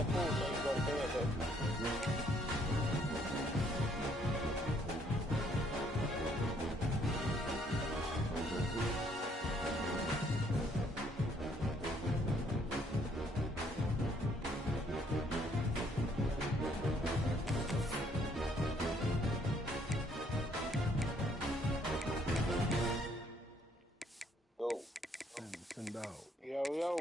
that pool so you go to bed, baby. Yo, yo.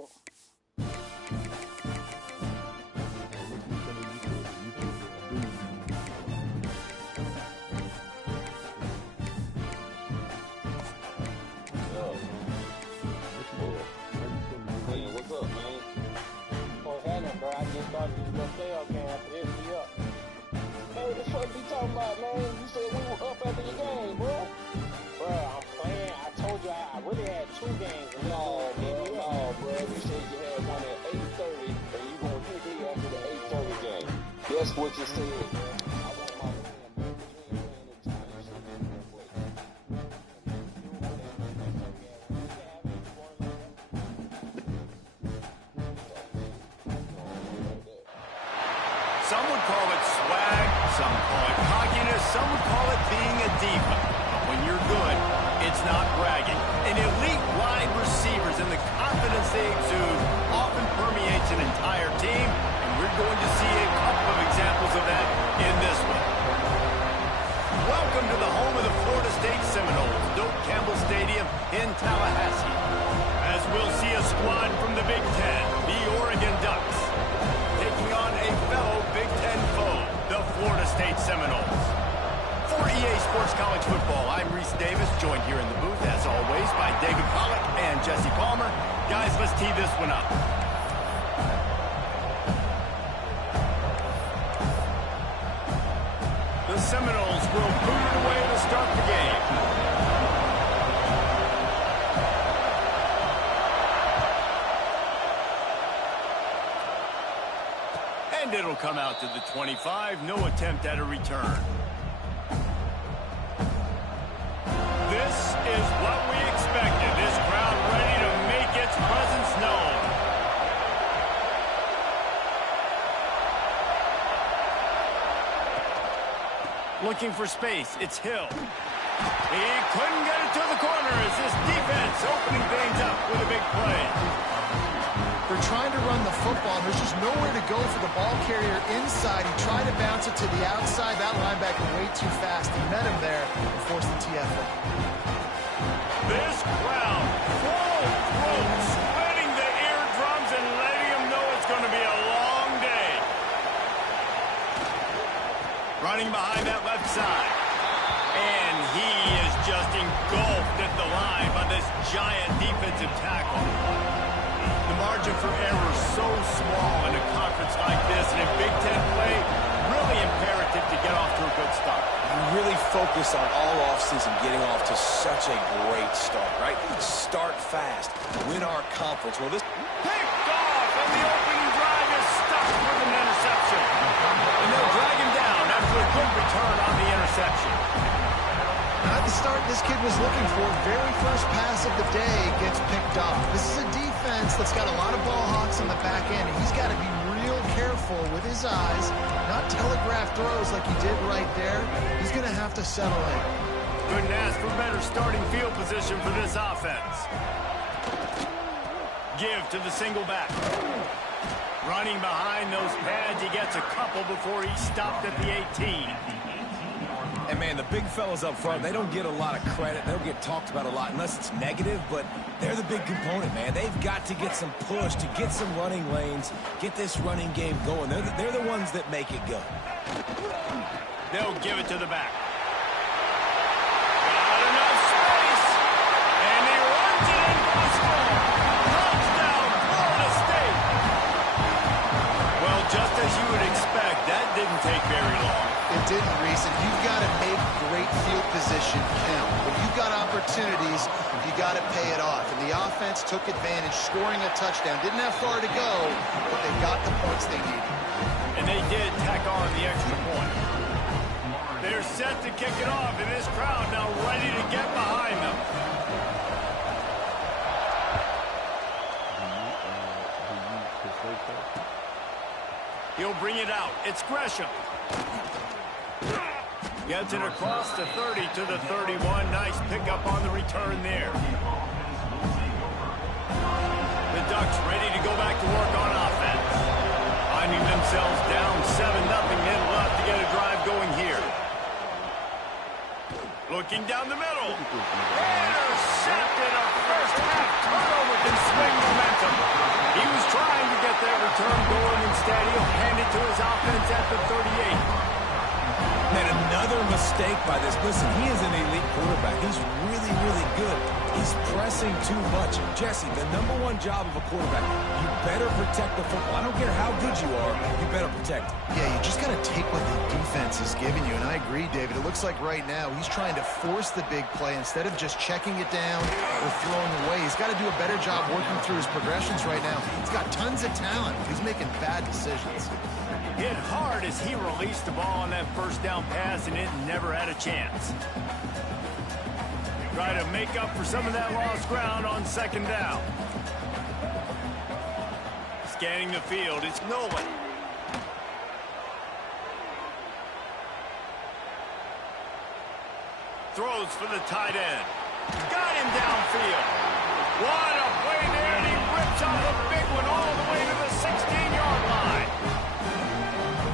What's up, man? What's happening, bro? I just thought you was gonna playoff game after this for you. Hey, what the fuck you talking about, man? You said we were up after the game, bro. Bro, I'm playing. I told you I really had 2 games. No, bro. You said you had one at 8:30, and you gonna pick me after the 8:30 game. That's what you said, bro. I want my man, Some would call it swag, some call it cockiness, some would call it being a diva. But when you're good, it's not bragging. An elite wide receivers and the confidence they exude often permeates an entire team, and we're going to see a couple of examples of that in this one. Welcome to the home of the Florida State Seminoles, Doak Campbell Stadium in Tallahassee. As we'll see a squad from the Big Ten, the Oregon Ducks, taking on a fellow Big Ten foe, the Florida State Seminoles. For EA Sports College Football, I'm Reese Davis, joined here in the booth, as always, by David Pollack and Jesse Palmer. Guys, let's tee this one up. The Seminoles will boot it away to start the game. And it'll come out to the 25. No attempt at a return. This is what we expected. This crowd ready to make its presence known. Looking for space. It's Hill. He couldn't get it to the corner as this defense opening things up with a big play. They're trying to run the football. There's just nowhere to go for the ball carrier inside. He tried to bounce it to the outside. That linebacker way too fast. He met him there and forced the TFL. This crowd, full throat, splitting the eardrums and letting them know it's going to be a long day. Running behind that left side. And he is just engulfed at the line by this giant defensive tackle. The margin for error so small in a conference like this, and in Big Ten play, really imperative to get off to a good start. You really focus on all offseason getting off to such a great start, right? Start fast, win our conference. Well, this picked off, and the opening drive is stuck with an interception. And they'll drag him down after a good return on the interception. Not the start this kid was looking for. Very first pass of the day gets picked off. This is a defense that's got a lot of ball hawks on the back end, and he's got to be real careful with his eyes, not telegraph throws like he did right there. He's going to have to settle in. Couldn't ask for better starting field position for this offense. Give to the single back. Running behind those pads, he gets a couple before he stopped at the 18. And, man, the big fellas up front, they don't get a lot of credit. They don't get talked about a lot unless it's negative, but they're the big component, man. They've got to get some push, to get some running lanes, get this running game going. They're the ones that make it go. They'll give it to the back. Got enough space, and he runs it in for the score. Touchdown, Florida State. Well, just as you would expect, that didn't take very long. It didn't, Reese, and you've got to make great field position count. When you've got opportunities, you got to pay it off. And the offense took advantage, scoring a touchdown. Didn't have far to go, but they got the points they needed. And they did tack on the extra point. They're set to kick it off, and this crowd now ready to get behind them. He'll bring it out. It's Gresham. Gets it across the 30 to the 31. Nice pickup on the return there. The Ducks ready to go back to work on offense. Finding themselves down 7-0. Then we'll have to get a drive going here. Looking down the middle. Intercepted. A first half turnover can swing momentum. He was trying to get that return going. Instead, he'll hand it to his offense at the 38. And another mistake by this. Listen, he is an elite quarterback. He's really, really good. He's pressing too much. Jesse, the #1 job of a quarterback, you better protect the football. I don't care how good you are, you better protect it. Yeah, you just got to take what the defense is giving you. And I agree, David. It looks like right now he's trying to force the big play instead of just checking it down or throwing away. He's got to do a better job working through his progressions right now. He's got tons of talent. He's making bad decisions. Hit hard as he released the ball on that first down pass, and it never had a chance. Try to make up for some of that lost ground on second down. Scanning the field, it's Nolan. Throws for the tight end. Got him downfield. What a play there, and he rips off a big one all the way to the 16-yard line.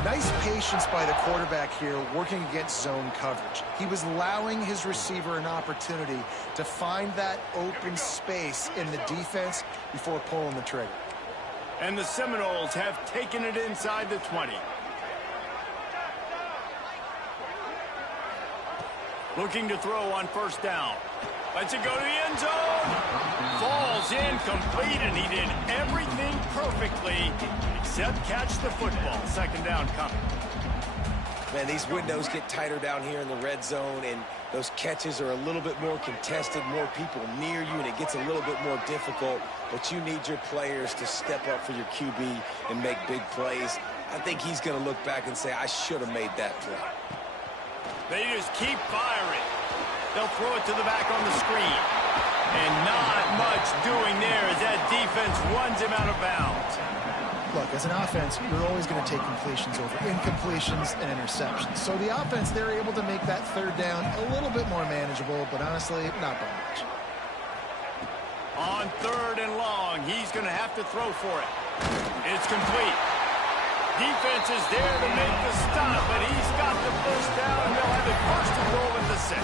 Nice patience by the quarterback here working against zone coverage. He was allowing his receiver an opportunity to find that open space in the defense before pulling the trigger. And the Seminoles have taken it inside the 20. Looking to throw on first down. Lets it go to the end zone. Falls incomplete, and he did everything perfectly except catch the football. Second down coming. Man, these windows get tighter down here in the red zone, and those catches are a little bit more contested, more people near you, and it gets a little bit more difficult. But you need your players to step up for your QB and make big plays. I think he's going to look back and say, I should have made that play. They just keep firing. They'll throw it to the back on the screen. And not much doing there as that defense runs him out of bounds. Look, as an offense, you're always going to take completions over incompletions and interceptions. So the offense, they're able to make that third down a little bit more manageable, but honestly, not by much. On third and long, he's going to have to throw for it. It's complete. Defense is there to make the stop, but he's got the first down, and they'll have it first and goal at the 6.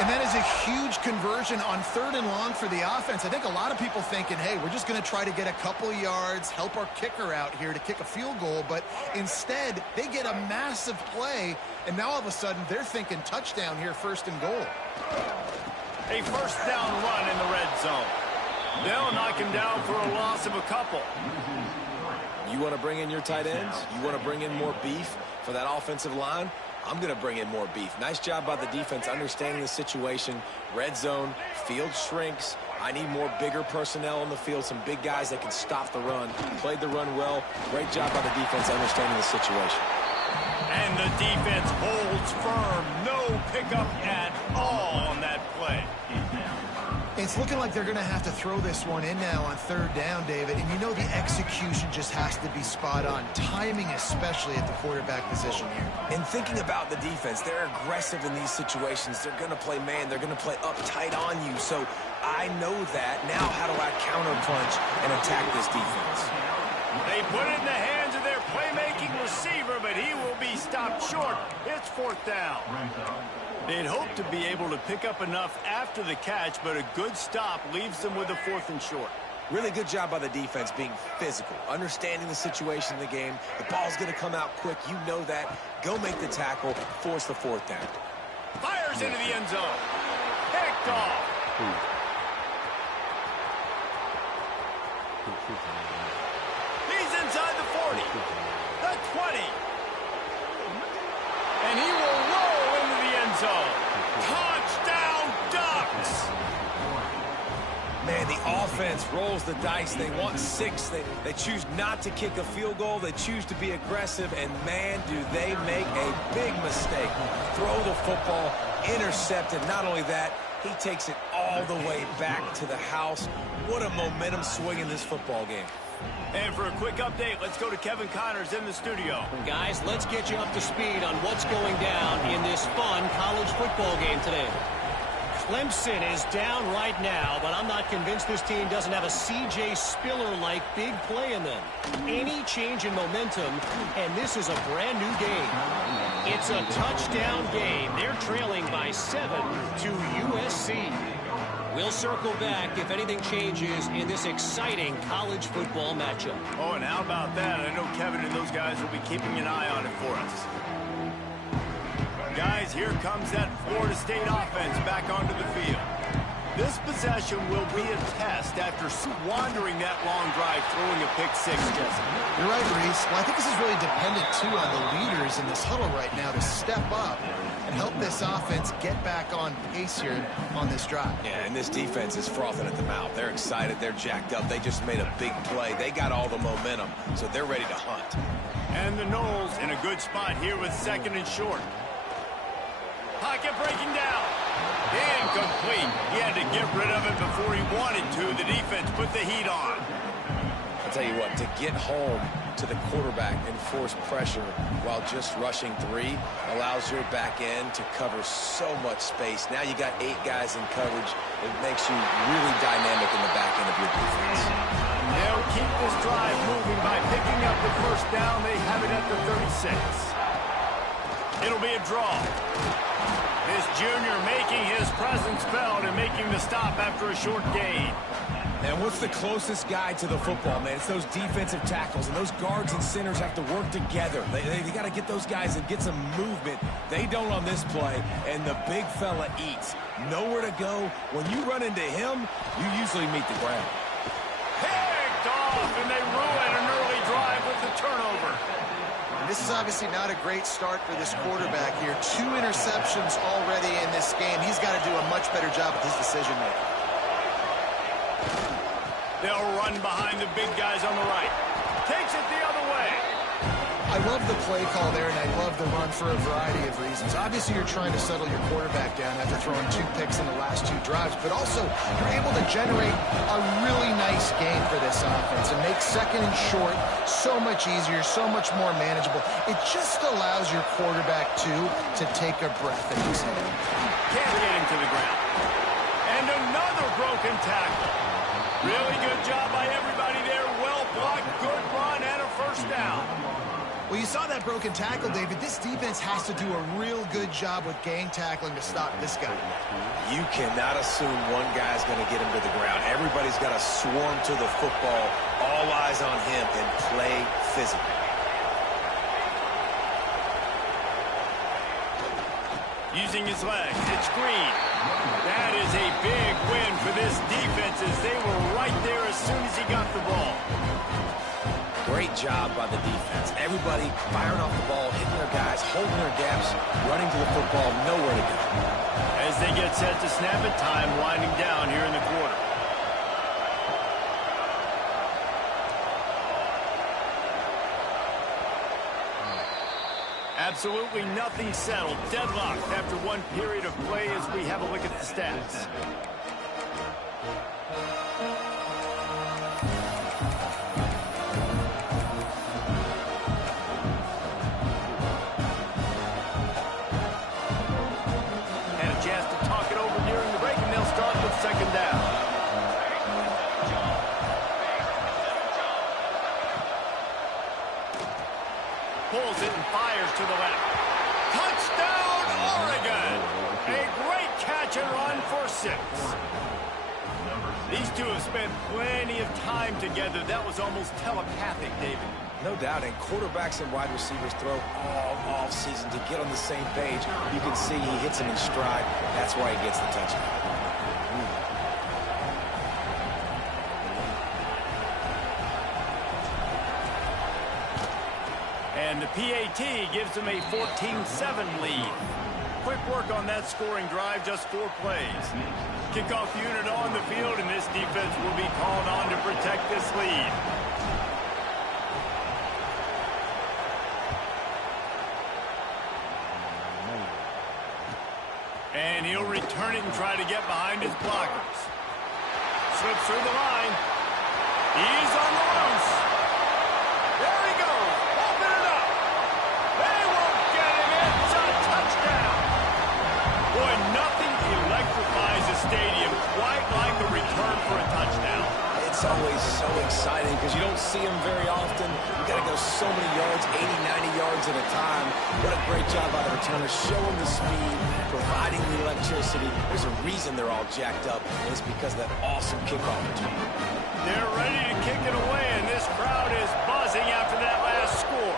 And that is a huge conversion on third and long for the offense. I think a lot of people thinking, hey, we're just going to try to get a couple yards, help our kicker out here to kick a field goal. But instead, they get a massive play, and now all of a sudden they're thinking touchdown here, first and goal. A first down run in the red zone. They'll knock him down for a loss of a couple. You want to bring in your tight ends? You want to bring in more beef for that offensive line? I'm going to bring in more beef. Nice job by the defense understanding the situation. Red zone, field shrinks. I need more bigger personnel on the field, some big guys that can stop the run. Played the run well. Great job by the defense understanding the situation. And the defense holds firm. No pickup at all on that play. It's looking like they're going to have to throw this one in now on third down, David. And you know the execution just has to be spot on. Timing, especially at the quarterback position here. And thinking about the defense, they're aggressive in these situations. They're going to play man. They're going to play up tight on you. So I know that. Now how do I counterpunch and attack this defense? They put it in the hands of their playmaking receiver, but he will be stopped short. It's fourth down. They'd hope to be able to pick up enough after the catch, but a good stop leaves them with a fourth and short. Really good job by the defense being physical, understanding the situation in the game. The ball's going to come out quick. You know that. Go make the tackle, force the fourth down. Fires into the end zone. Picked off. He's inside the 40, the 20. And he will roll into the end zone. Touchdown, Ducks! Man, the offense rolls the dice. They want 6. They choose not to kick a field goal. They choose to be aggressive, and man, do they make a big mistake. Throw the football, intercepted. Not only that, he takes it all the way back to the house. What a momentum swing in this football game. And for a quick update, let's go to Kevin Connors in the studio. Guys, let's get you up to speed on what's going down in this fun college football game today. Clemson is down right now, but I'm not convinced this team doesn't have a C.J. Spiller-like big play in them. Any change in momentum, and this is a brand new game. It's a touchdown game. They're trailing by 7 to USC. We'll circle back if anything changes in this exciting college football matchup. Oh, and how about that? I know Kevin and those guys will be keeping an eye on it for us. Guys, here comes that Florida State offense back onto the field. This possession will be a test after squandering that long drive throwing a pick six, Jesse. You're right, Reese. Well, I think this is really dependent, too, on the leaders in this huddle right now to step up and help this offense get back on pace here on this drive. Yeah, and this defense is frothing at the mouth. They're excited. They're jacked up. They just made a big play. They got all the momentum, so they're ready to hunt. And the Noles in a good spot here with 2nd and short. Pocket breaking down. Incomplete. He had to get rid of it before he wanted to. The defense put the heat on. I'll tell you what, to get home to the quarterback and force pressure while just rushing 3 allows your back end to cover so much space. Now you got 8 guys in coverage. It makes you really dynamic in the back end of your defense. They'll keep this drive moving by picking up the first down. They have it at the 36. It'll be a draw. This junior making his presence felt and making the stop after a short gain. And what's the closest guy to the football, man? It's those defensive tackles, and those guards and centers have to work together. They got to get those guys and get some movement. They don't on this play, and the big fella eats. Nowhere to go. When you run into him, you usually meet the ground. Picked off, and they ruin an early drive with the turnover. This is obviously not a great start for this quarterback here. 2 interceptions already in this game. He's got to do a much better job with his decision-making. They'll run behind the big guys on the right. Takes it the other way. I love the play call there, and I love the run for a variety of reasons. Obviously, you're trying to settle your quarterback down after throwing 2 picks in the last 2 drives, but also you're able to generate a really nice game for this offense and make 2nd and short so much easier, so much more manageable. It just allows your quarterback, too, to take a breath and exhale. Can't get him to the ground. And another broken tackle. Really good job by everybody there. Well blocked, good run, and a first down. Well, you saw that broken tackle, David. This defense has to do a real good job with gang tackling to stop this guy. You cannot assume one guy's going to get him to the ground. Everybody's got to swarm to the football, all eyes on him, and play physically. Using his legs, it's Green. That is a big win for this defense as they were right there as soon as he got the ball. Great job by the defense. Everybody firing off the ball, hitting their guys, holding their gaps, running to the football, nowhere to go. As they get set to snap it, time winding down here in the quarter. Absolutely nothing settled. Deadlocked after one period of play as we have a look at the stats. Had a chance to talk it over during the break, and they'll start with 2nd down. Pulls it and fires to the left. Touchdown, Oregon! A great catch and run for 6. These two have spent plenty of time together. That was almost telepathic, David. No doubt, and quarterbacks and wide receivers throw all offseason to get on the same page. You can see he hits him in stride. That's why he gets the touchdown. And the PAT gives them a 14-7 lead. Quick work on that scoring drive, just 4 plays. Kickoff unit on the field, and this defense will be called on to protect this lead. And he'll return it and try to get behind his blockers. Slips through the line. He's on the loose. There he goes. Open it up. They won't get him. It's a touchdown. Boy, nothing electrifies a stadium quite like a return for a touchdown. It's always so exciting because you don't see them very often. You got to go so many yards, 80, 90 yards at a time. What a great job by the returner, showing the speed, providing the electricity. There's a reason they're all jacked up, and it's because of that awesome kickoff return. They're ready to kick it away, and this crowd is buzzing after that last score.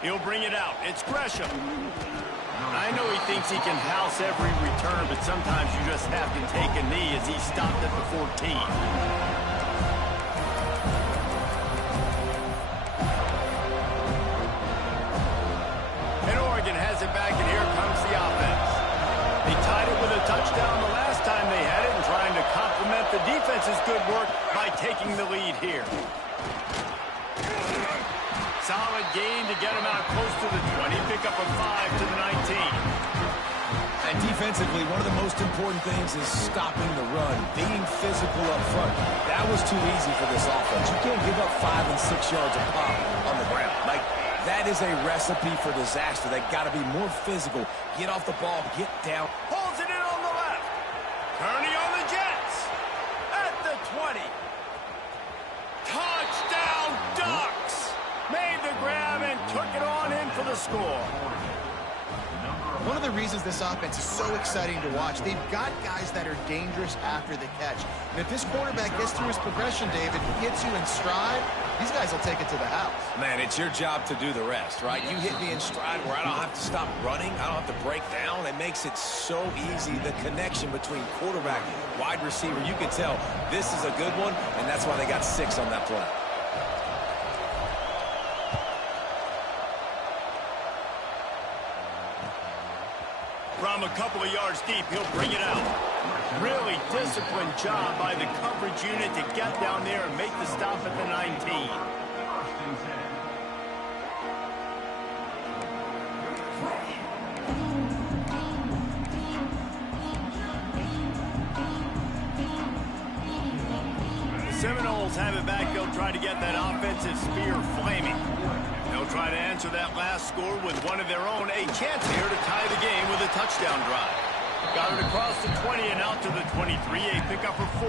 He'll bring it out. It's Gresham. I know he thinks he can house every return, but sometimes you just have to take a knee as he stopped at the 14. And Oregon has it back, and here comes the offense. They tied it with a touchdown the last time they had it and trying to complement the defense's good work by taking the lead here. Solid gain to get him out close to the 20. Pick up a 5 to the 19. And defensively, one of the most important things is stopping the run, being physical up front. That was too easy for this offense. You can't give up 5 and 6 yards a pop on the ground. Like, that is a recipe for disaster. They got to be more physical. Get off the ball, get down. Pulls it in on the left. Turning on the Jets. At the 20. Touchdown Ducks. Made the grab and took it on in for the score. One of the reasons this offense is so exciting to watch, they've got guys that are dangerous after the catch. And if this quarterback gets through his progression, David, gets you in stride, these guys will take it to the house. Man, it's your job to do the rest, right? You hit me in stride where I don't have to stop running. I don't have to break down. It makes it so easy. The connection between quarterback, wide receiver, you can tell this is a good one, and that's why they got 6 on that play. From a couple of yards deep, he'll bring it out. Really disciplined job by the coverage unit to get down there and make the stop at the 19. The Seminoles have it back. They'll try to get that offensive spear flaming. They'll try to answer that last score with one of their own. A chance here to tie the game with a touchdown drive. Got it across the 20 and out to the 23. A pickup for 4.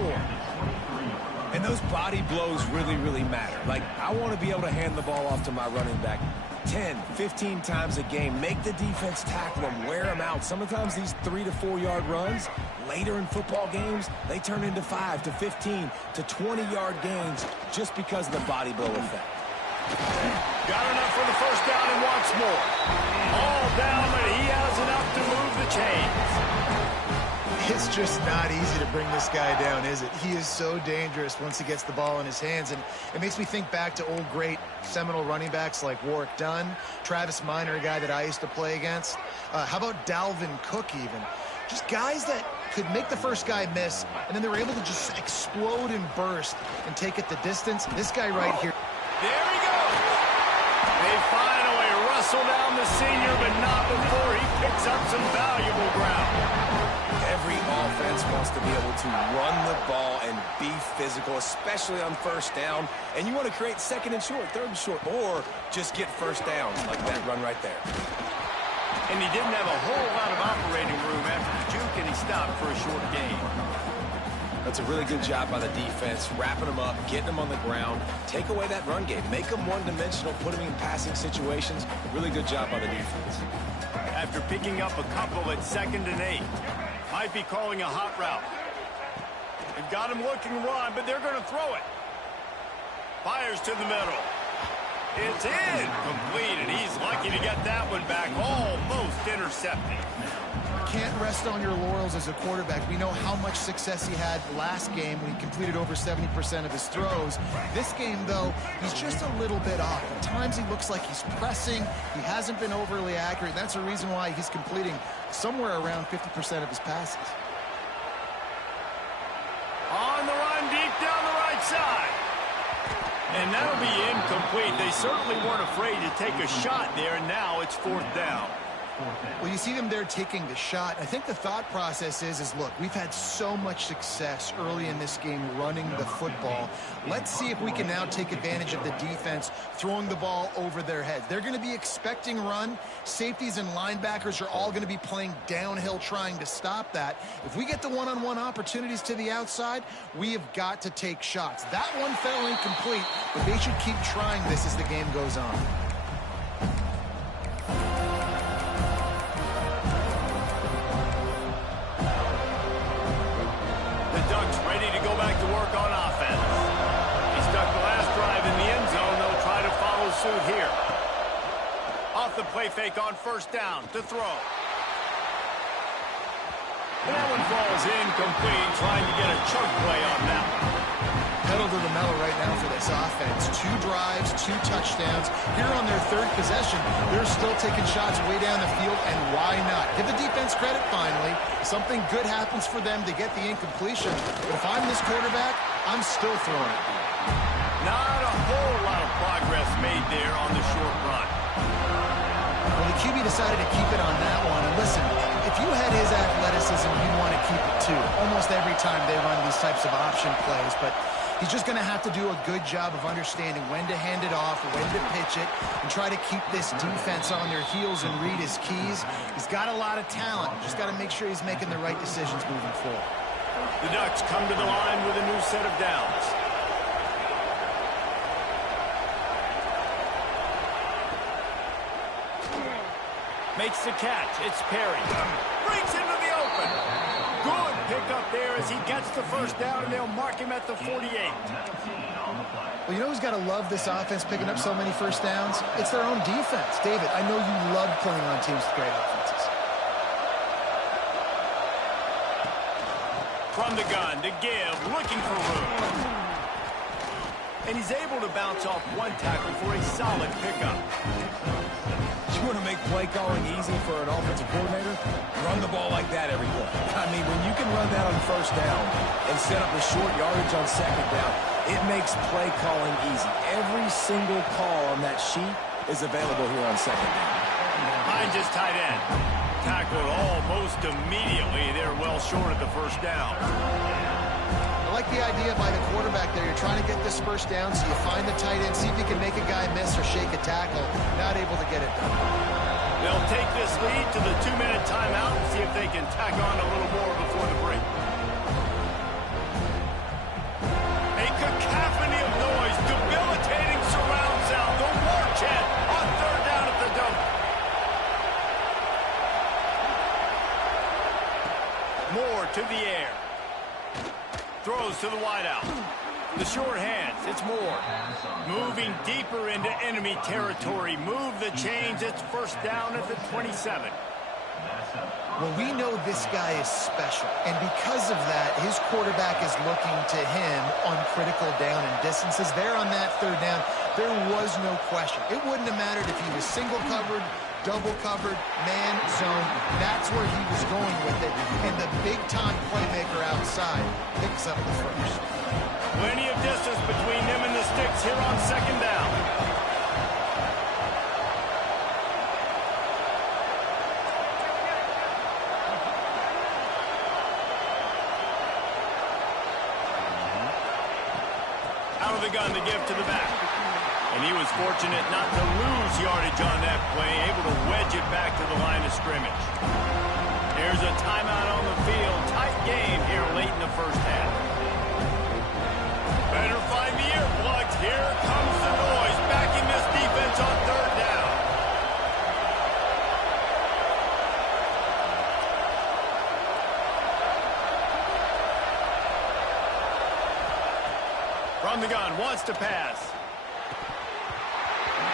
And those body blows really, really matter. Like, I want to be able to hand the ball off to my running back 10, 15 times a game. Make the defense tackle them, wear them out. Sometimes these 3 to 4 yard runs, later in football games, they turn into 5 to 15 to 20 yard gains just because of the body blow effect. Got enough for the first down and wants more. All down, but he has enough to move the chains. It's just not easy to bring this guy down, is it? He is so dangerous once he gets the ball in his hands, and it makes me think back to old great Seminole running backs like Warwick Dunn, Travis Minor, a guy that I used to play against. How about Dalvin Cook even? Just guys that could make the first guy miss, and then they were able to just explode and burst and take it the distance. This guy right here. There he goes. They finally wrestle down the senior, but not before he picks up some valuable ground. Every offense wants to be able to run the ball and be physical, especially on first down. And you want to create 2nd and short, 3rd and short, or just get first downs like that run right there. And he didn't have a whole lot of operating room after the juke, and he stopped for a short gain. That's a really good job by the defense, wrapping them up, getting them on the ground, take away that run game, make them one-dimensional, put them in passing situations. Really good job by the defense. After picking up a couple at 2nd and 8, might be calling a hot route. They've got him looking run, but they're going to throw it. Fires to the middle. It's incomplete, and he's lucky to get that one back, almost intercepted. Can't rest on your laurels as a quarterback. We know how much success he had last game when he completed over 70% of his throws. This game, though, he's just a little bit off. At times he looks like he's pressing. He hasn't been overly accurate. That's the reason why he's completing somewhere around 50% of his passes. On the run, deep down the right side. And that'll be incomplete. They certainly weren't afraid to take a shot there, and now it's 4th down. Well, you see them there taking the shot. I think the thought process is look, we've had so much success early in this game running the football. Let's see if we can now take advantage of the defense throwing the ball over their heads. They're going to be expecting run. Safeties and linebackers are all going to be playing downhill trying to stop that. If we get the one-on-one opportunities to the outside, we have got to take shots. That one fell incomplete, but they should keep trying this as the game goes on. On offense. He stuck the last drive in the end zone. They'll try to follow suit here. Off the play fake on first down to throw. And that one falls incomplete, trying to get a choke play on that one. Pedal to the metal right now for this offense. 2 drives, 2 touchdowns. Here on their 3rd possession, they're still taking shots way down the field, and why not? Give the defense credit finally. Something good happens for them to get the incompletion. But if I'm this quarterback, I'm still throwing it. Not a whole lot of progress made there on the short run. Well, the QB decided to keep it on that one. And listen, if you had his athleticism, you'd want to keep it too. Almost every time they run these types of option plays, but he's just going to have to do a good job of understanding when to hand it off, when to pitch it, and try to keep this defense on their heels and read his keys. He's got a lot of talent. Just got to make sure he's making the right decisions moving forward. The Ducks come to the line with a new set of downs. Makes the catch. It's Perry. Breaks into the open. Good pickup there as he gets the first down, and they'll mark him at the 48. Well, you know who's got to love this offense picking up so many first downs? It's their own defense. David, I know you love playing on teams with great offenses. From the gun to give, looking for room. And he's able to bounce off one tackle for a solid pickup. You want to make play calling easy for an offensive coordinator? Run the ball like that every play. I mean, when you can run that on first down and set up a short yardage on second down, it makes play calling easy. Every single call on that sheet is available here on second down. Hines is tight end. Tackled almost immediately. They're well short of the first down. I like the idea by the quarterback there. You're trying to get this first down, so you find the tight end, see if you can make a guy miss or shake a tackle. Not able to get it done. They'll take this lead to the 2-minute timeout and see if they can tack on a little more before the break. A cacophony of noise, debilitating surround sound, the war chant on third down at the Dome. Moore to the air. Throws to the wideout. The short hands, it's Moore. Moving deeper into enemy territory. Move the chains, it's first down at the 27. Well, we know this guy is special, and because of that, his quarterback is looking to him on critical down and distances. There on that third down, there was no question. It wouldn't have mattered if he was single covered, double covered, man, zone. That's where he was going with it, and the big-time playmaker outside picks up the first. Plenty of distance between them and the sticks here on second down. Out of the gun to give to the back. And he was fortunate not to lose yardage on that play, able to wedge it back to the line of scrimmage. There's a timeout on the field. Tight game here late in the first half. Better find the earplugs. Here comes the noise, backing this defense on third down. From the gun, wants to pass.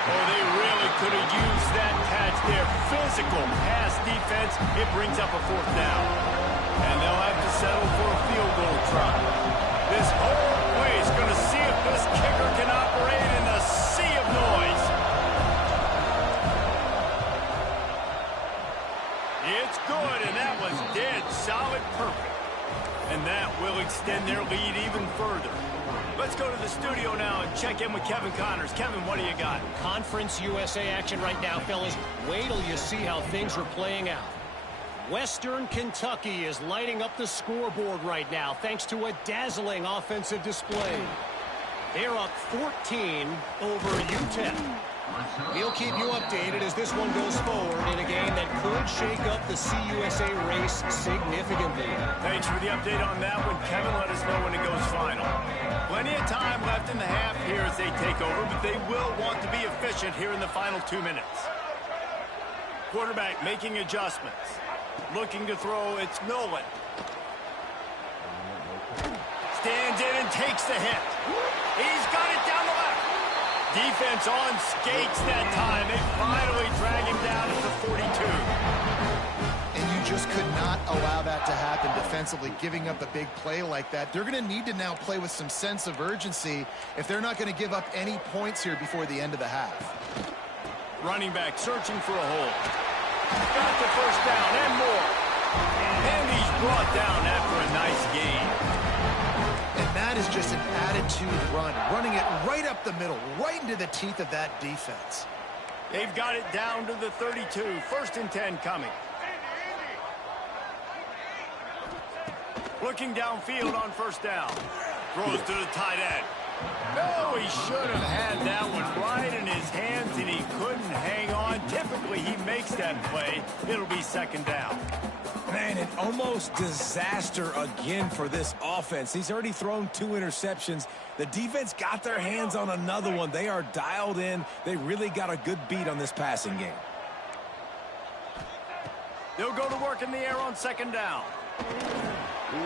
Oh, they really could have used that catch there. Physical pass defense. It brings up a fourth down. And they'll have to settle for a field goal try. This whole play is going to see if this kicker can operate in a sea of noise. It's good, and that was dead solid perfect. And that will extend their lead even further. Let's go to the studio now and check in with Kevin Connors. Kevin, what do you got? Conference USA action right now, fellas. Wait till you see how things are playing out. Western Kentucky is lighting up the scoreboard right now thanks to a dazzling offensive display. They're up 14 over UTEP. We'll keep you updated as this one goes forward in a game that could shake up the CUSA race significantly. Thanks for the update on that one. Kevin, let us know when it goes final. Plenty of time left in the half here as they take over, but they will want to be efficient here in the final 2 minutes. Quarterback making adjustments. Looking to throw, it's Nolan. Stands in and takes the hit. He's got it down the left. Defense on skates that time. They finally drag him down at the 42. And you just could not allow that to happen defensively, giving up a big play like that. They're going to need to now play with some sense of urgency if they're not going to give up any points here before the end of the half. Running back searching for a hole. Got the first down and more. And he's brought down after a nice gain. And that is just an attitude run, running it right up the middle, right into the teeth of that defense. They've got it down to the 32. 1st and 10 coming. Looking downfield on 1st down. Throws to the tight end. No, he should have had that one right in his hands, and he couldn't hang on. Typically, he makes that play. It'll be 2nd down. Man, an almost disaster again for this offense. He's already thrown 2 interceptions. The defense got their hands on another one. They are dialed in. They really got a good beat on this passing game. They'll go to work in the air on 2nd down.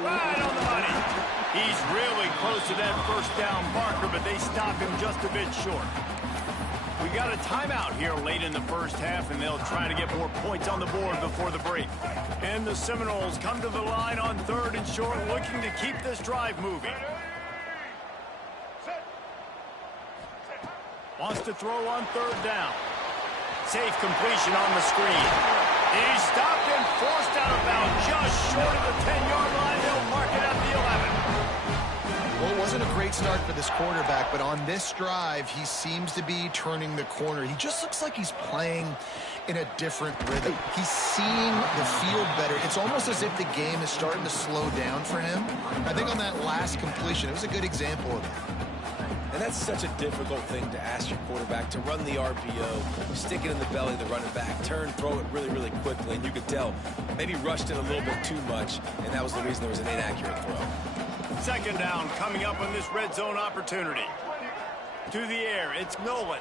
Right on the money. He's really close to that 1st down marker, but they stop him just a bit short. We got a timeout here late in the 1st half, and they'll try to get more points on the board before the break. And the Seminoles come to the line on 3rd and short, looking to keep this drive moving. Wants to throw on 3rd down. Safe completion on the screen. He's stopped and forced out of bounds just short of the 10-yard line. They'll mark it at the 11. Well, it wasn't a great start for this quarterback, but on this drive, he seems to be turning the corner. He just looks like he's playing in a different rhythm. He's seeing the field better. It's almost as if the game is starting to slow down for him. I think on that last completion, it was a good example of that. And that's such a difficult thing to ask your quarterback, to run the RPO, stick it in the belly of the running back, turn, throw it really, really quickly. And you could tell maybe rushed it a little bit too much, and that was the reason there was an inaccurate throw. 2nd down coming up on this red zone opportunity. To the air, it's Nolan.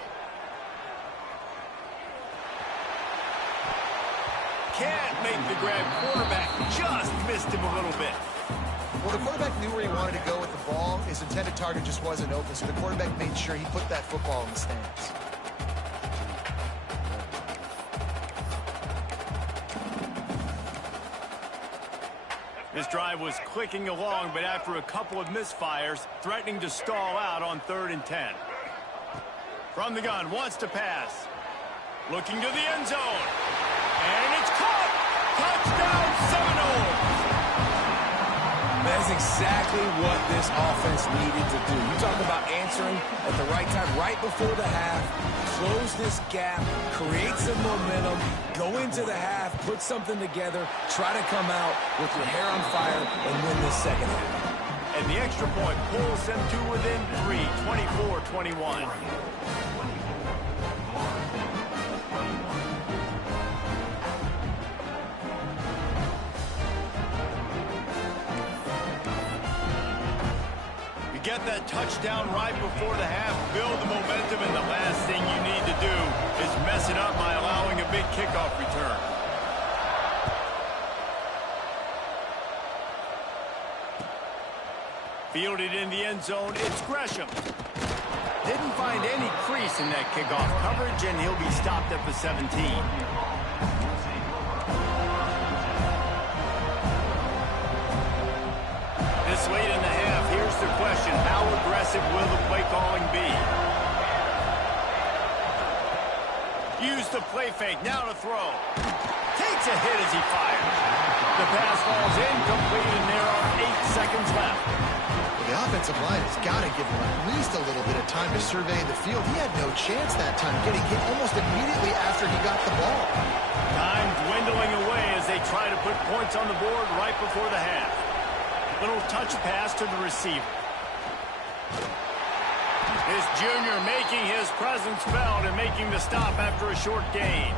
Can't make the grab. Quarterback just missed him a little bit. Well, the quarterback knew where he wanted to go with the ball. His intended target just wasn't open, so the quarterback made sure he put that football in the stands. This drive was clicking along, but after a couple of misfires, threatening to stall out on 3rd and 10. From the gun, wants to pass. Looking to the end zone. And it's caught! Touchdown, Seminoles! That's exactly what this offense needed to do. You talk about answering at the right time, right before the half, close this gap, create some momentum, go into the half, put something together, try to come out with your hair on fire and win this 2nd half. And the extra point pulls them to within 3, 24-21. Get that touchdown right before the half, build the momentum, and the last thing you need to do is mess it up by allowing a big kickoff return. Fielded in the end zone, it's Gresham. Didn't find any crease in that kickoff coverage, and he'll be stopped at the 17. This late in the half, here's the question. How aggressive will the play calling be? Use the play fake, now to throw. Takes a hit as he fires. The pass falls incomplete, and there are seconds left. Well, the offensive line has got to give him at least a little bit of time to survey the field. He had no chance that time, getting hit almost immediately after he got the ball. Time dwindling away as they try to put points on the board right before the half. Little touch pass to the receiver. This junior making his presence felt and making the stop after a short gain.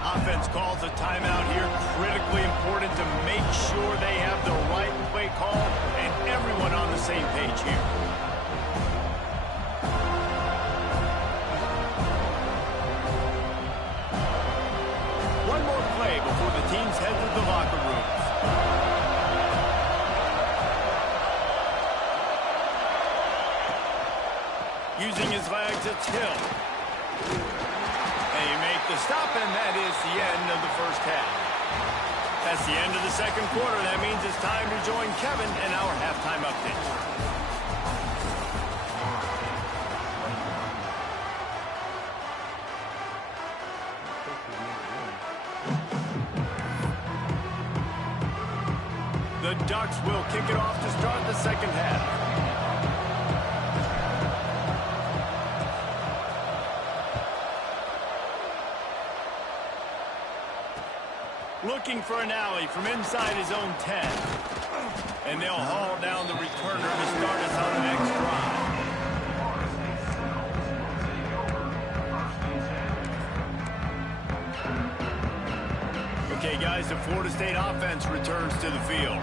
Offense calls a timeout here. Critically important to make sure they have the right play call and everyone on the same page here. One more play before the teams head to the locker rooms. Using his legs, it's Hill. They make the stop, and that is the end of the first half. That's the end of the second quarter. That means it's time to join Kevin in our halftime update. The Ducks will kick it off to start the second half. Looking for an alley from inside his own 10. And they'll haul down the returner to start us on the next drive. Okay, guys, the Florida State offense returns to the field.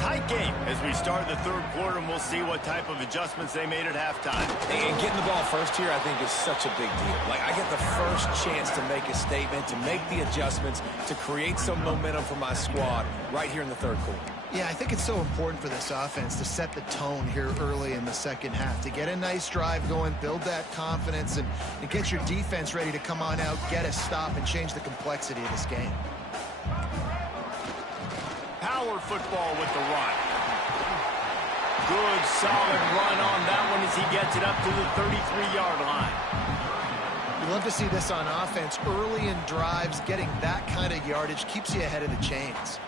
Tight game as we start the third quarter, and we'll see what type of adjustments they made at halftime. And getting the ball first here, I think, is such a big deal. Like, I get the first chance to make a statement, to make the adjustments, to create some momentum for my squad right here in the third quarter. Yeah, I think it's so important for this offense to set the tone here early in the second half, to get a nice drive going, build that confidence, and get your defense ready to come on out, get a stop, and change the complexity of this game. Power football with the run. Good, solid run on that one as he gets it up to the 33-yard line. You love to see this on offense. Early in drives, getting that kind of yardage keeps you ahead of the chains.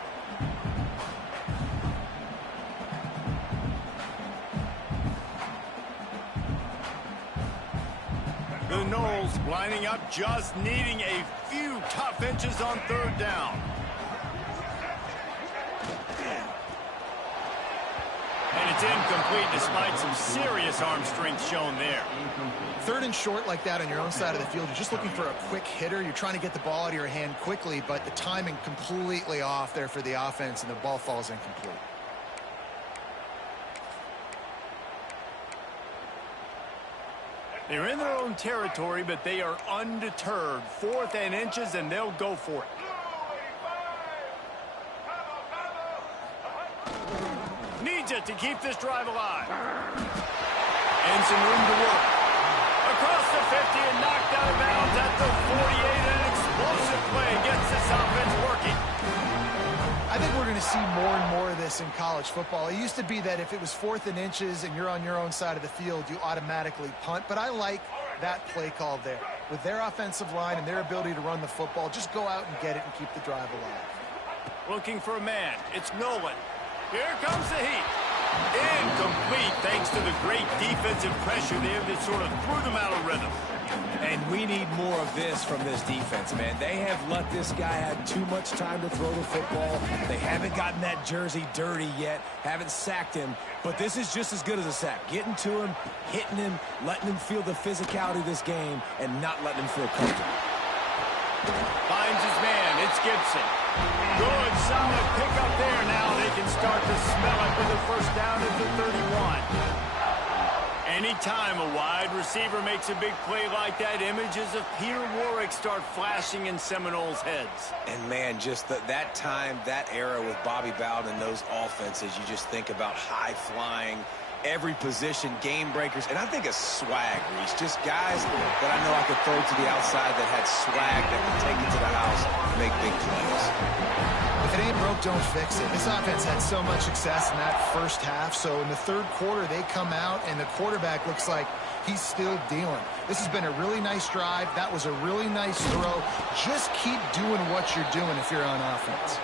The Knowles lining up, just needing a few tough inches on third down. And it's incomplete despite some serious arm strength shown there. Third and short like that on your own side of the field, you're just looking for a quick hitter. You're trying to get the ball out of your hand quickly, but the timing completely off there for the offense, and the ball falls incomplete. They're in their own territory, but they are undeterred. 4th and inches, and they'll go for it. Needs it to keep this drive alive. And some room to work. Across the 50 and knocked out of bounds at the 48. An explosive play gets this offense working. I think we're going to see more and more of this in college football. It used to be that if it was 4th and inches and you're on your own side of the field, you automatically punt. But I like that play call there. With their offensive line and their ability to run the football, just go out and get it and keep the drive alive. Looking for a man. It's Nolan. Here comes the heat. Incomplete thanks to the great defensive pressure there that sort of threw them out of rhythm. And we need more of this from this defense, man. They have let this guy have too much time to throw the football. They haven't gotten that jersey dirty yet, haven't sacked him, but this is just as good as a sack. Getting to him, hitting him, letting him feel the physicality of this game, and not letting him feel comfortable. Finds his man. It's Gibson. Good, solid pickup there. Now they can start to smell it with a first down at the 31. Anytime a wide receiver makes a big play like that, images of Peter Warwick start flashing in Seminoles' heads. And, man, just that time, that era with Bobby Bowden and those offenses, you just think about high-flying, every position, game breakers, and I think a swag, Reese. Just guys that I know I could throw to the outside that had swag that could take it to the house and make big plays. If it ain't broke, don't fix it. This offense had so much success in that first half, so in the third quarter they come out and the quarterback looks like he's still dealing. This has been a really nice drive. That was a really nice throw. Just keep doing what you're doing if you're on offense.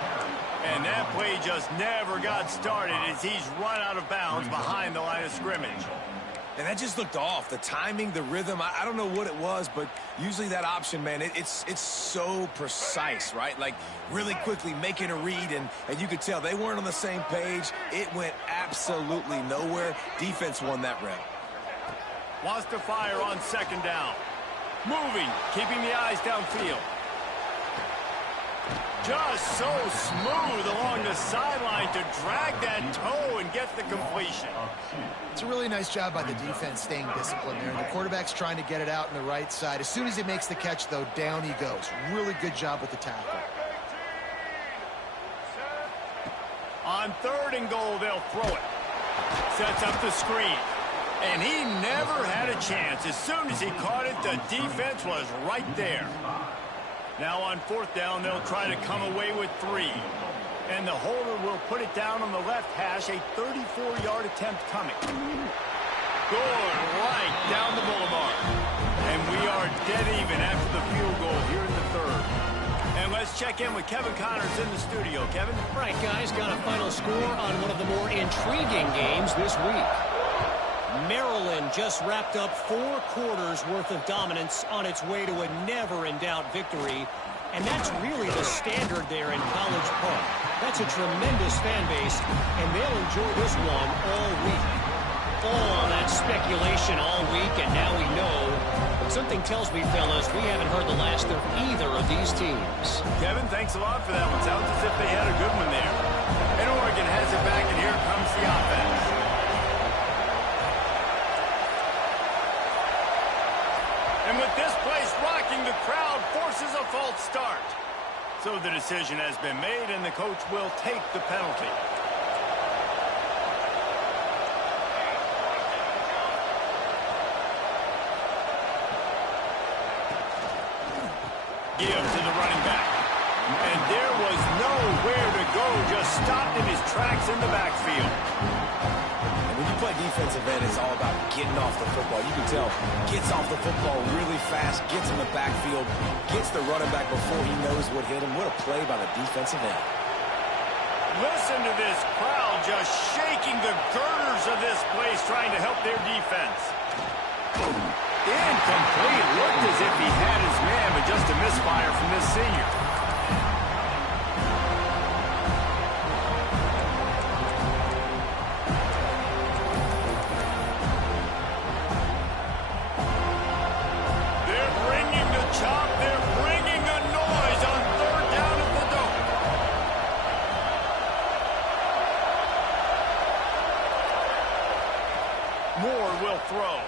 And that play just never got started as he's run out of bounds behind the line of scrimmage. And that just looked off. The timing, the rhythm, I don't know what it was, but usually that option, man, it's so precise, right? Like really quickly making a read, and you could tell they weren't on the same page. It went absolutely nowhere. Defense won that rep. Wants to fire on second down. Moving, keeping the eyes downfield. Just so smooth along the sideline to drag that toe and get the completion. It's a really nice job by the defense staying disciplined there. The quarterback's trying to get it out on the right side. As soon as he makes the catch, though, down he goes. Really good job with the tackle. On 3rd and goal, they'll throw it. Sets up the screen. And he never had a chance. As soon as he caught it, the defense was right there. Now on 4th down, they'll try to come away with 3. And the holder will put it down on the left hash, a 34-yard attempt coming. Good right down the boulevard. And we are dead even after the field goal here in the 3rd. And let's check in with Kevin Connors in the studio. Kevin? Right, guys, got a final score on one of the more intriguing games this week. Maryland just wrapped up 4 quarters worth of dominance on its way to a never-in-doubt victory. And that's really the standard there in College Park. That's a tremendous fan base, and they'll enjoy this one all week. All that speculation all week, and now we know. But something tells me, fellas, we haven't heard the last of either of these teams. Kevin, thanks a lot for that one. Sounds as if they had a good one there. And Oregon has it back, and here comes the offense. And with this place rocking, the crowd forces a false start. So the decision has been made, and the coach will take the penalty. Give to the running back. And there was nowhere to go, just stopped in his tracks in the backfield. When you play defensive end, it's all about getting off the football. You can tell, gets off the football really fast, gets in the backfield, gets the running back before he knows what hit him. What a play by the defensive end. Listen to this crowd just shaking the girders of this place, trying to help their defense. Incomplete. Looked as if he had his man, but just a misfire from this senior. They're bringing the chop. They're bringing the noise on 3rd down at the Dome. Moore will throw.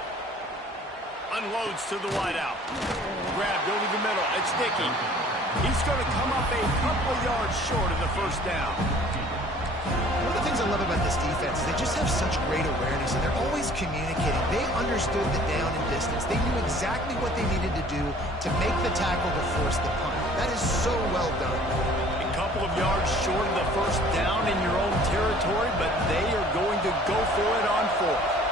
Unloads to the wideout. Grabbed over the middle. It's Dickey. He's going to come up a couple yards short of the 1st down. One of the things I love about this defense is they just have such great awareness, and they're always communicating. They understood the down and distance. They knew exactly what they needed to do to make the tackle to force the punt. That is so well done. A couple of yards short of the 1st down in your own territory, but they are going to go for it on 4th.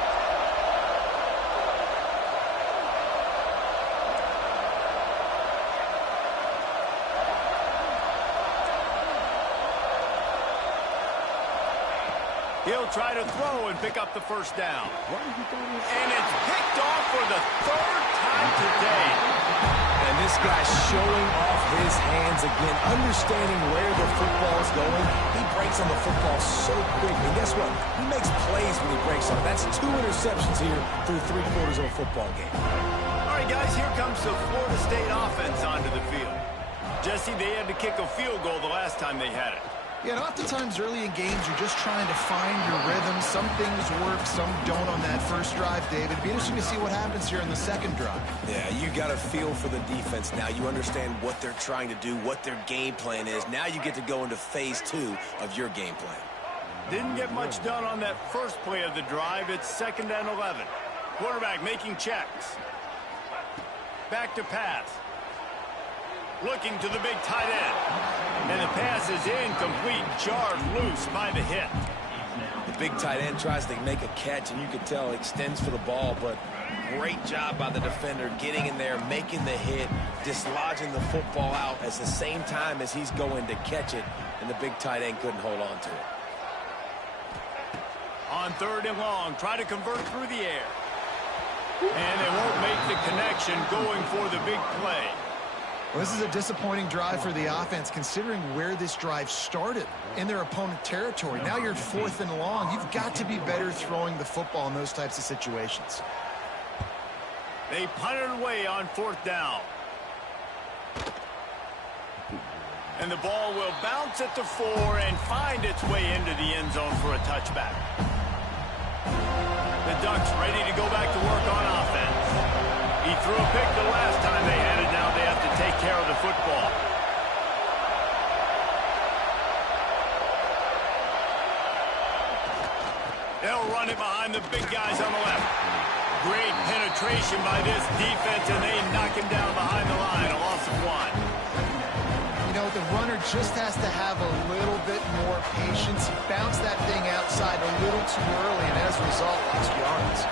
He'll try to throw and pick up the 1st down. And it's picked off for the 3rd time today. And this guy's showing off his hands again, understanding where the football's going. He breaks on the football so quick. And guess what? He makes plays when he breaks on it. That's 2 interceptions here through 3 quarters of a football game. All right, guys, here comes the Florida State offense onto the field. Jesse, they had to kick a field goal the last time they had it. Yeah, and oftentimes early in games, you're just trying to find your rhythm. Some things work, some don't on that first drive, David. It'd be interesting to see what happens here in the 2nd drive. Yeah, you got a feel for the defense now. You understand what they're trying to do, what their game plan is. Now you get to go into phase 2 of your game plan. Didn't get much done on that first play of the drive. It's 2nd and 11. Quarterback making checks. Back to pass. Looking to the big tight end. And the pass is incomplete, jarred loose by the hit. The big tight end tries to make a catch, and you can tell extends for the ball, but great job by the defender getting in there, making the hit, dislodging the football out at the same time as he's going to catch it. and the big tight end couldn't hold on to it. On 3rd and long, try to convert through the air. And they won't make the connection going for the big play. Well, this is a disappointing drive for the offense, considering where this drive started, in their opponent territory. Now you're at 4th and long. You've got to be better throwing the football in those types of situations. They punt it away on 4th down. And the ball will bounce at the 4 and find its way into the end zone for a touchback. The Ducks ready to go back to work on offense. He threw a pick the last time they had it. Now they have to take care of the football. They'll run it behind the big guys on the left. Great penetration by this defense, and they knock him down behind the line. A loss of 1. You know, the runner just has to have a little bit more patience. He bounced that thing outside a little too early, and as a result, lost yards.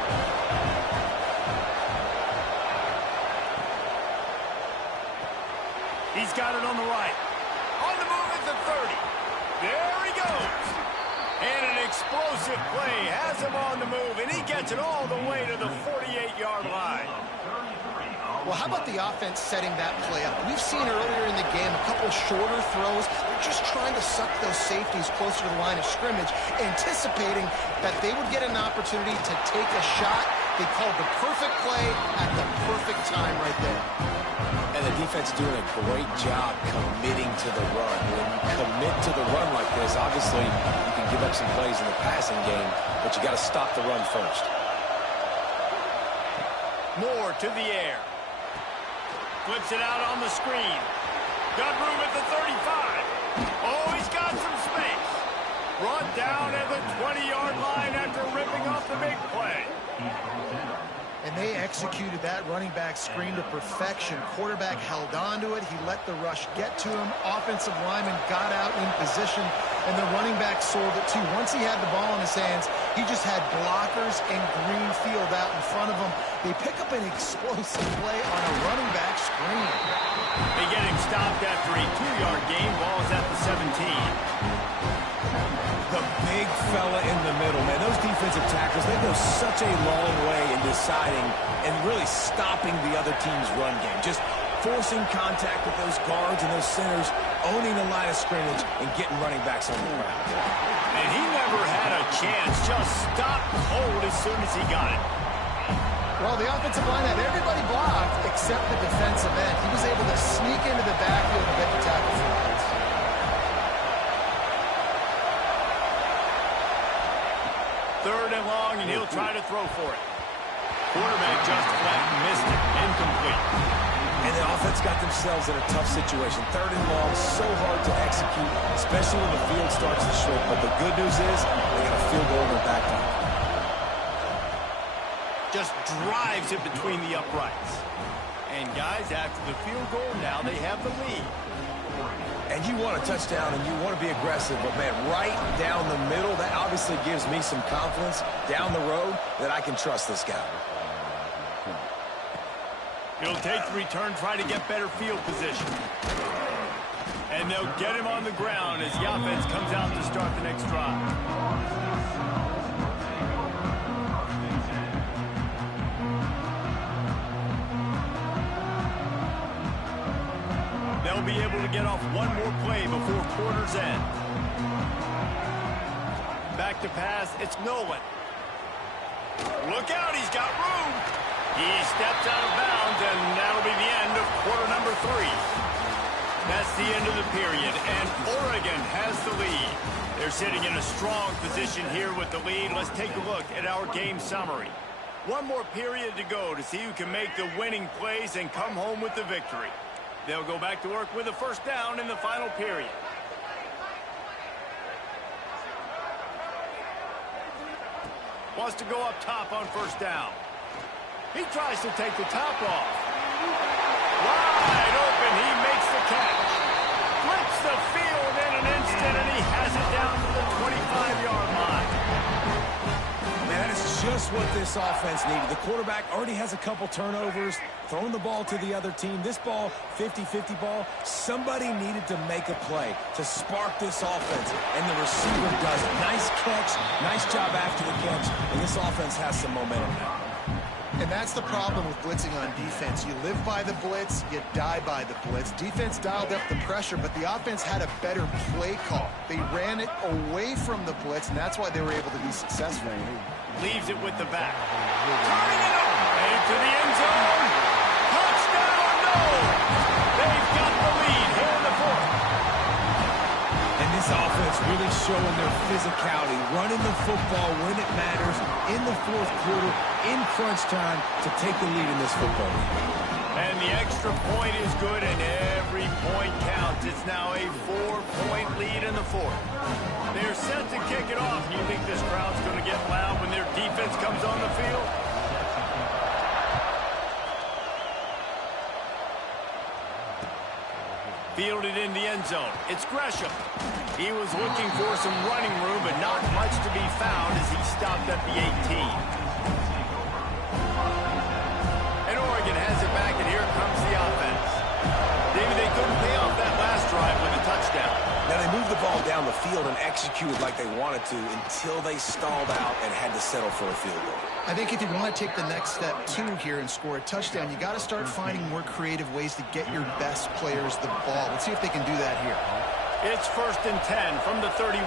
He's got it on the right. On the move at the 30. There he goes. And an explosive play has him on the move, and he gets it all the way to the 48-yard line. Well, how about the offense setting that play up? We've seen earlier in the game a couple shorter throws. They're just trying to suck those safeties closer to the line of scrimmage, anticipating that they would get an opportunity to take a shot. They called the perfect play at the perfect time right there. And the defense doing a great job committing to the run. When you commit to the run like this, obviously you can give up some plays in the passing game, but you got to stop the run first. Moore to the air. Flips it out on the screen. Got room at the 35. Oh, he's got some space. Brought down at the 20-yard line after ripping off the big play. And they executed that running back screen to perfection. Quarterback held on to it. He let the rush get to him. Offensive lineman got out in position, and the running back sold it too. Once he had the ball in his hands, he just had blockers and green field out in front of him. They pick up an explosive play on a running back screen. They get him stopped after a 2-yard gain. Ball's at the 17. The big fella in the middle, man. Those defensive tackles, they go such a long way in deciding and really stopping the other team's run game. Just forcing contact with those guards and those centers, owning the line of scrimmage, and getting running backs on the ground. And he never had a chance. Just stopped cold as soon as he got it. Well, the offensive line had everybody blocked except the defensive end. He was able to sneak into the backfield and get the tackle for yards. 3rd and long, and he'll try to throw for it. Quarterback just flat missed it. Incomplete. And the offense got themselves in a tough situation. 3rd and long, so hard to execute, especially when the field starts to shrink. But the good news is they got a field goal in their back pocket. Just drives it between the uprights. And guys, after the field goal, now they have the lead. And you want a touchdown and you want to be aggressive, but man, right down the middle, that obviously gives me some confidence down the road that I can trust this guy. He'll take the return, try to get better field position. And they'll get him on the ground as the offense comes out to start the next drive. They'll be able to get off one more play before quarter's end. Back to pass, it's Nolan. Look out, he's got room. He steps out of bounds, and that'll be the end of quarter number 3. That's the end of the period, and Oregon has the lead. They're sitting in a strong position here with the lead. Let's take a look at our game summary. One more period to go to see who can make the winning plays and come home with the victory. They'll go back to work with a first down in the final period. Wants to go up top on first down. He tries to take the top off. Wide open, he makes the catch. Flips the field in an instant, and he has it down to the 25-yard line. Man, that is just what this offense needed. The quarterback already has a couple turnovers, throwing the ball to the other team. This ball, 50-50 ball, somebody needed to make a play to spark this offense, and the receiver does it. Nice catch, nice job after the catch, and this offense has some momentum now. And that's the problem with blitzing on defense. You live by the blitz, you die by the blitz. Defense dialed up the pressure, but the offense had a better play call. They ran it away from the blitz, and that's why they were able to be successful. Leaves it with the back. Turning it up. Into the end zone. Touchdown, no! They've got the lead here in the fourth. And this offense really showing their physicality, running the football when it matters, in the fourth quarter, in crunch time, to take the lead in this football game. And the extra point is good, and every point counts. It's now a 4-point lead in the fourth. They're set to kick it off. You think this crowd's going to get loud when their defense comes on the field? Fielded in the end zone. It's Gresham. He was looking for some running room, but not much to be found as he stopped at the 18. And Oregon has it back, and here comes the offense. Maybe they couldn't pay off that last drive with a touchdown. Now, they moved the ball down the field and executed like they wanted to until they stalled out and had to settle for a field goal. I think if you want to take the next step, too, here and score a touchdown, you got to start finding more creative ways to get your best players the ball. Let's see if they can do that here. It's 1st and 10 from the 31.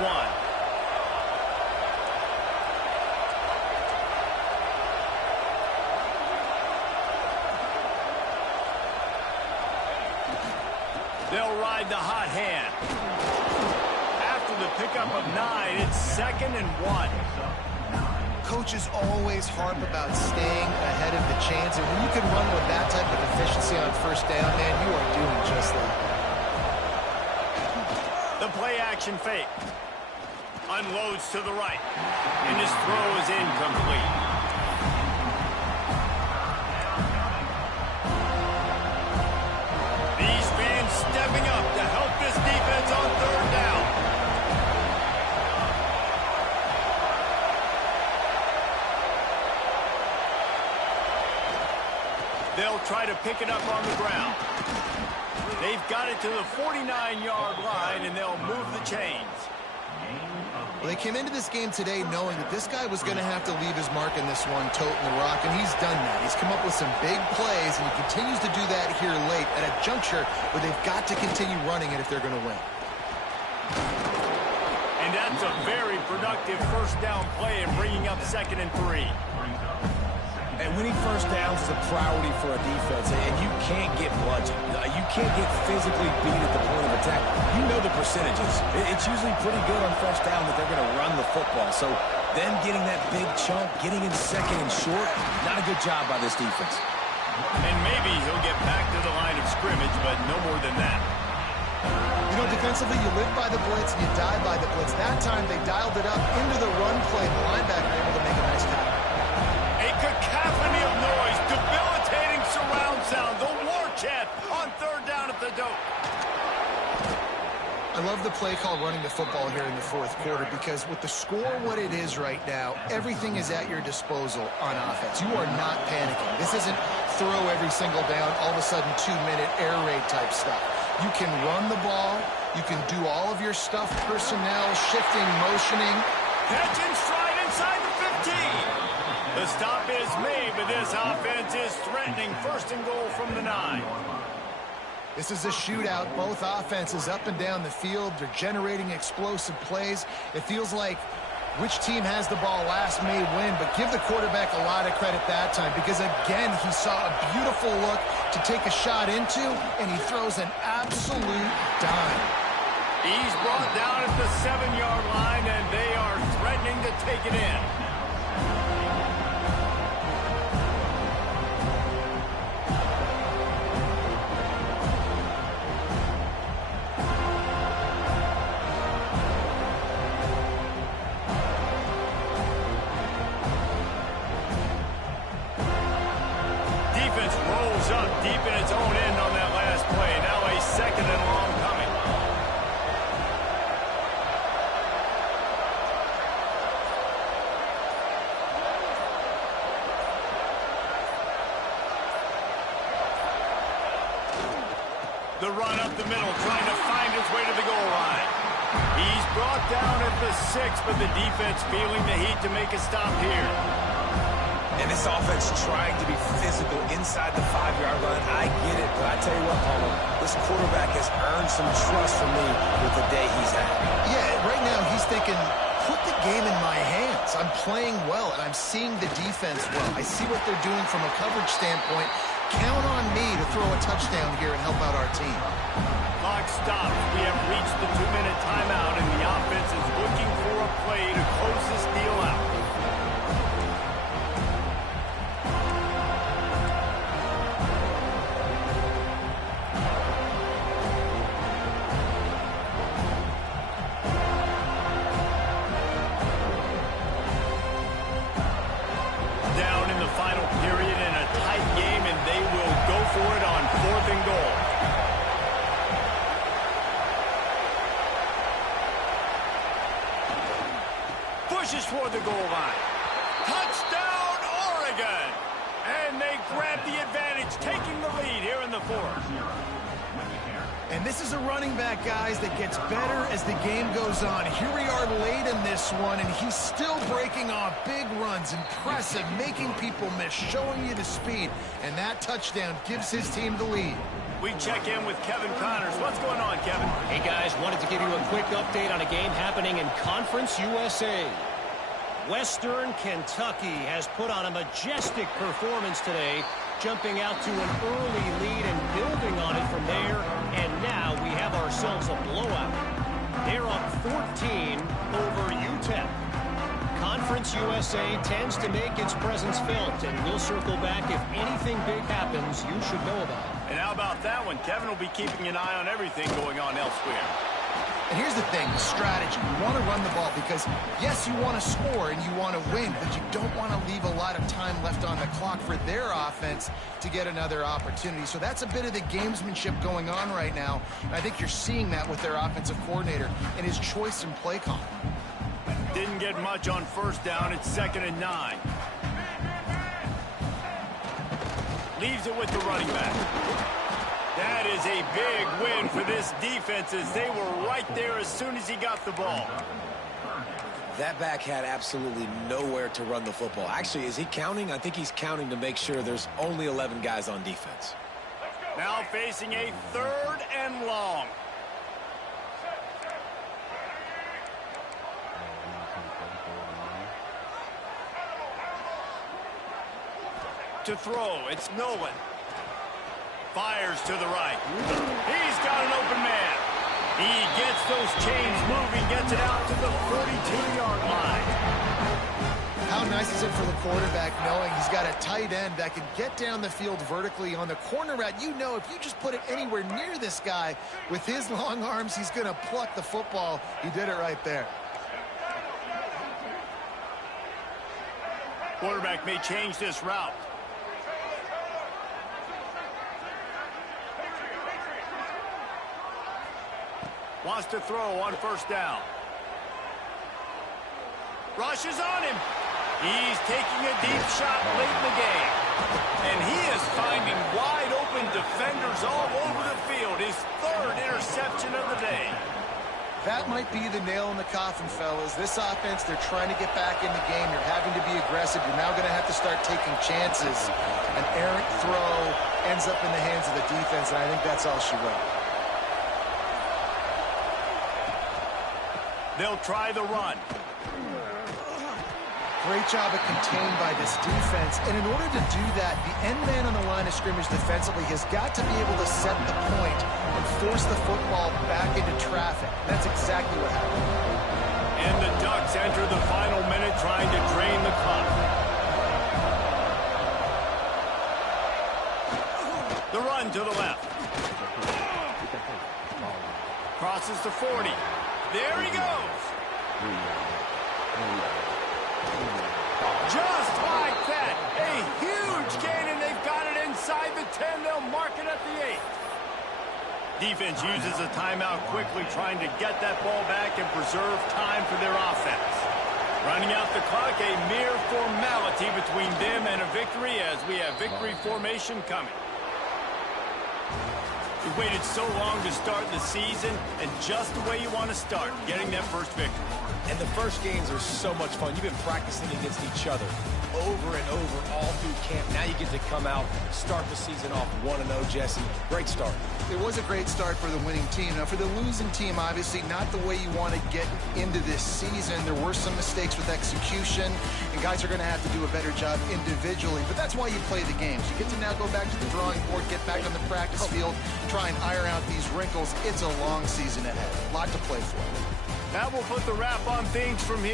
They'll ride the hot hand. After the pickup of 9, it's 2nd and 1. Coaches always harp about staying ahead of the chains, and when you can run with that type of efficiency on first down, man, you are doing just that. The play-action fake. Unloads to the right. And his throw is incomplete. These fans stepping up to help this defense on 3rd down. They'll try to pick it up on the ground. They've got it to the 49-yard line, and they'll move the chains. Well, they came into this game today knowing that this guy was going to have to leave his mark in this one, toting the rock, and he's done that. He's come up with some big plays, and he continues to do that here late at a juncture where they've got to continue running it if they're going to win. And that's a very productive first down play and bringing up 2nd and 3. And winning first downs is a priority for a defense, and you can't get bludgeoned. You can't get physically beat at the point of attack. You know the percentages. It's usually pretty good on first down that they're going to run the football. So them getting that big chunk, getting in 2nd and short, not a good job by this defense. And maybe he'll get back to the line of scrimmage, but no more than that. You know, defensively, you live by the blitz and you die by the blitz. That time, they dialed it up into the run play. The linebacker able to make a nice tackle. A cacophony of noise, debilitating surround sound, the war chant on 3rd down at the dope. I love the play call running the football here in the fourth quarter because with the score what it is right now, everything is at your disposal on offense. You are not panicking. This isn't throw every single down, all of a sudden 2-minute air raid type stuff. You can run the ball. You can do all of your stuff, personnel, shifting, motioning. Catch and stride inside the 15. The stop is made, but this offense is threatening 1st and goal from the 9. This is a shootout. Both offenses up and down the field. They're generating explosive plays. It feels like which team has the ball last may win, but give the quarterback a lot of credit that time because, again, he saw a beautiful look to take a shot into, and he throws an absolute dime. He's brought down at the 7-yard line, and they are threatening to take it in. Up deep in its own end on that last play. Now a 2nd and long coming. The run up the middle, trying to find his way to the goal line. He's brought down at the 6, but the defense feeling the heat to make a stop here. And this offense trying to be physical inside the 5-yard line. I get it, but I tell you what, Paulo, this quarterback has earned some trust from me with the day he's had. Yeah, right now he's thinking, put the game in my hands. I'm playing well, and I'm seeing the defense well. I see what they're doing from a coverage standpoint. Count on me to throw a touchdown here and help out our team. Clock stops. We have reached the 2-minute timeout, and the offense is looking for a play to close this deal out. Down in the final period in a tight game, and they will go for it on 4th and goal. Pushes for the goal line. Touchdown, Oregon! And they grab the advantage, taking the lead here in the 4th. And this is a running back, guys, that gets better as the game goes on. Here we are late in this one, and he's still breaking off big runs. Impressive, making people miss, showing you the speed. And that touchdown gives his team the lead. We check in with Kevin Connors. What's going on, Kevin? Hey, guys, wanted to give you a quick update on a game happening in Conference USA. Western Kentucky has put on a majestic performance today, jumping out to an early lead and building on it from there. And now we have ourselves a blowout. They're up 14 over UTEP. Conference USA tends to make its presence felt, and we'll circle back if anything big happens you should know about. And how about that one? Kevin will be keeping an eye on everything going on elsewhere. And here's the thing, the strategy. You want to run the ball because, yes, you want to score and you want to win, but you don't want to leave a lot of time left on the clock for their offense to get another opportunity. So that's a bit of the gamesmanship going on right now. And I think you're seeing that with their offensive coordinator and his choice in play call. Didn't get much on 1st down. It's 2nd and 9. Leaves it with the running back. That is a big win for this defense as they were right there as soon as he got the ball. That back had absolutely nowhere to run the football. Actually, is he counting? I think he's counting to make sure there's only 11 guys on defense. Now facing a 3rd and long. To throw, it's Nolan. Fires to the right. He's got an open man. He gets those chains moving, gets it out to the 42-yard line. How nice is it for the quarterback knowing he's got a tight end that can get down the field vertically on the corner route? You know, if you just put it anywhere near this guy with his long arms, he's going to pluck the football. He did it right there. Quarterback may change this route. Wants to throw on 1st down. Rushes on him. He's taking a deep shot late in the game. And he is finding wide open defenders all over the field. His 3rd interception of the day. That might be the nail in the coffin, fellas. This offense, they're trying to get back in the game. You're having to be aggressive. You're now going to have to start taking chances. An errant throw ends up in the hands of the defense, and I think that's all she wrote. They'll try the run. Great job of contained by this defense. And in order to do that, the end man on the line of scrimmage defensively has got to be able to set the point and force the football back into traffic. And that's exactly what happened. And the Ducks enter the final minute trying to drain the clock. The run to the left. Crosses the 40. There he goes. Just like that. A huge gain, and they've got it inside the 10. They'll mark it at the 8. Defense uses a timeout quickly, trying to get that ball back and preserve time for their offense. Running out the clock, a mere formality between them and a victory as we have victory formation coming. You waited so long to start the season, and just the way you want to start, getting that first victory. And the first games are so much fun. You've been practicing against each other over and over all through camp. Now you get to come out, start the season off 1-0, Jesse. Great start. It was a great start for the winning team. Now, for the losing team, obviously not the way you want to get into this season. There were some mistakes with execution, and guys are going to have to do a better job individually. But that's why you play the games. You get to now go back to the drawing board, get back on the practice field, try and iron out these wrinkles. It's a long season ahead. A lot to play for. That will put the wrap on things from here.